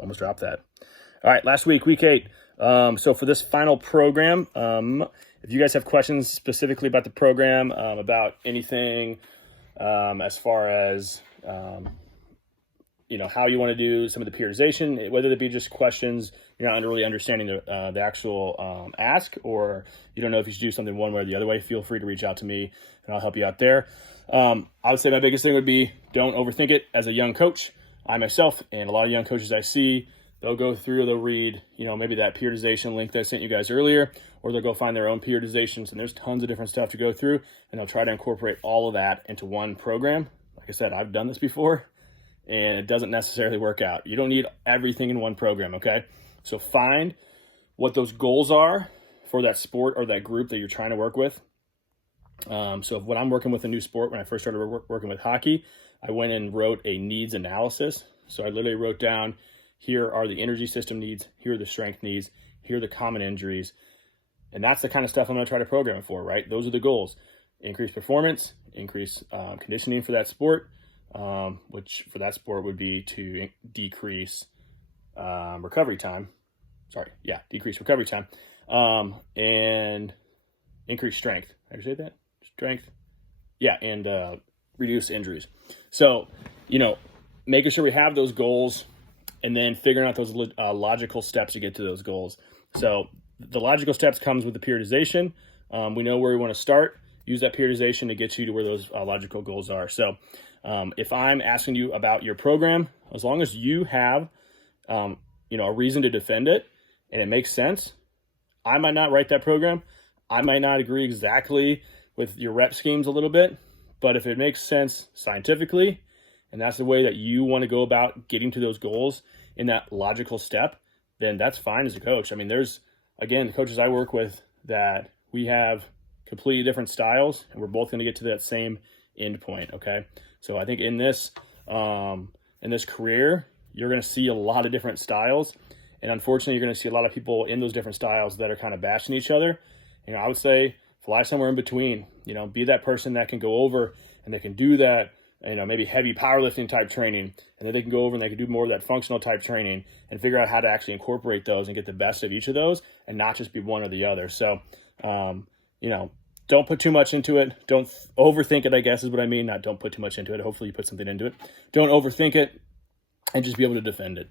almost dropped that. All right, last week, week 8. So for this final program, if you guys have questions specifically about the program, about anything as far as how you want to do some of the periodization, whether it be just questions you're not really understanding the actual ask, or you don't know if you should do something one way or the other way, feel free to reach out to me and I'll help you out there. I would say my biggest thing would be don't overthink it. As a young coach, I myself and a lot of young coaches I see, they'll go through, they'll read, maybe that periodization link that I sent you guys earlier, or they'll go find their own periodizations, and there's tons of different stuff to go through, and they'll try to incorporate all of that into one program. Like I said, I've done this before, and it doesn't necessarily work out. You don't need everything in one program, okay? So find what those goals are for that sport or that group that you're trying to work with. So when I'm working with a new sport, when I first started working with hockey, I went and wrote a needs analysis. So I literally wrote down, here are the energy system needs, here are the strength needs, here are the common injuries. And that's the kind of stuff I'm going to try to program it for, right? Those are the goals. Increase performance, increase conditioning for that sport, which for that sport would be to decrease recovery time. Decrease recovery time. And increase strength. Did I say that? Strength. Yeah, and reduce injuries. So, making sure we have those goals and then figuring out those logical steps to get to those goals. So the logical steps comes with the periodization. We know where we want to start. Use that periodization to get you to where those logical goals are. So if I'm asking you about your program, as long as you have, a reason to defend it and it makes sense, I might not write that program. I might not agree exactly with your rep schemes a little bit, but if it makes sense scientifically, and that's the way that you want to go about getting to those goals in that logical step, then that's fine as a coach. I mean, there's, again, the coaches I work with that we have completely different styles, and we're both going to get to that same end point, okay? So I think in this career, you're going to see a lot of different styles, and unfortunately, you're going to see a lot of people in those different styles that are kind of bashing each other. I would say fly somewhere in between. Be that person that can go over and they can do that, maybe heavy powerlifting type training, and then they can go over and they can do more of that functional type training and figure out how to actually incorporate those and get the best of each of those and not just be one or the other. So, don't put too much into it. Don't overthink it, I guess is what I mean. Not don't put too much into it. Hopefully you put something into it. Don't overthink it and just be able to defend it.